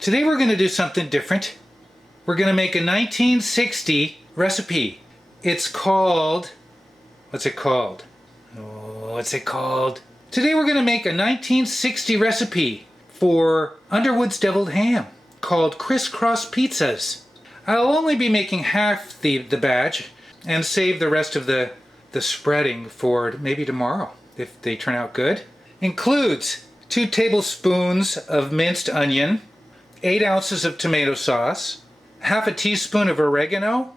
Today we're going to do something different. We're going to make a 1960 recipe. It's called... What's it called? Oh, what's it called? Today we're going to make a 1960 recipe for Underwood's Deviled Ham called Criss-Cross Pizzas. I'll only be making half the batch and save the rest of the spreading for maybe tomorrow if they turn out good. Includes 2 tablespoons of minced onion, 8 ounces of tomato sauce, half a teaspoon of oregano,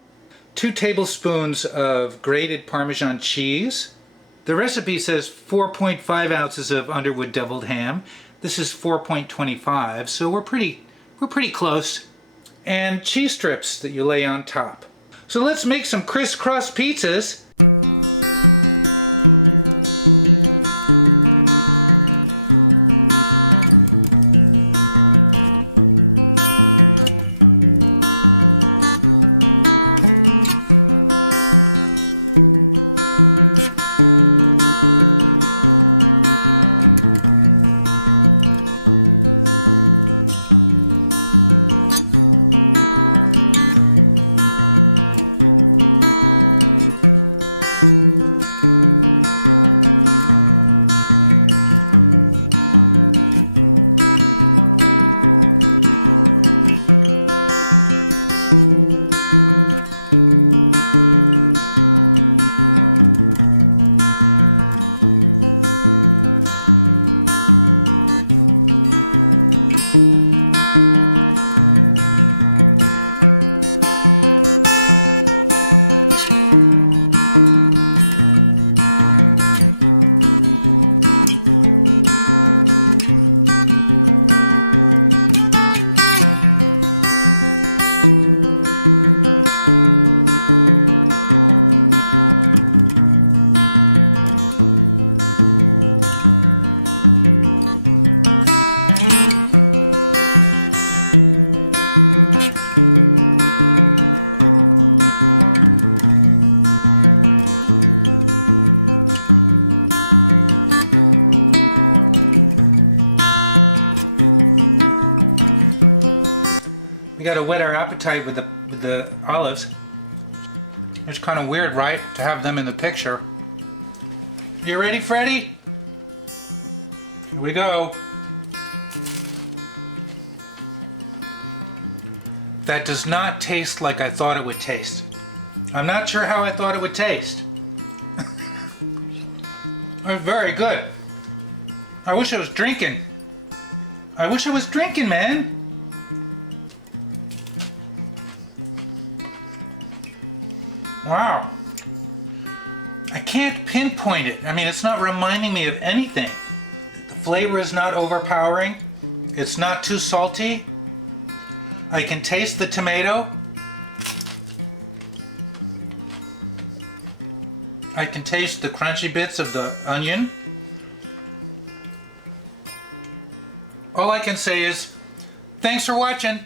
2 tablespoons of grated Paresan cheese. The recipe says 4.5 ounces of Underwood Deviled Ham. This is 4.25, so we're pretty close. And cheese strips that you lay on top. So let's make some Criss-Cross pizzas. Whet our appetite with the olives. It's kind of weird, right, to have them in the picture. You ready, Freddy? Here we go. That does not taste like I thought it would taste. I'm not sure how I thought it would taste. It's very good. I wish I was drinking. I wish I was drinking, man. Wow. I can't pinpoint it. I mean, it's not reminding me of anything. The flavor is not overpowering. It's not too salty. I can taste the tomato. I can taste the crunchy bits of the onion. All I can say is, thanks for watching.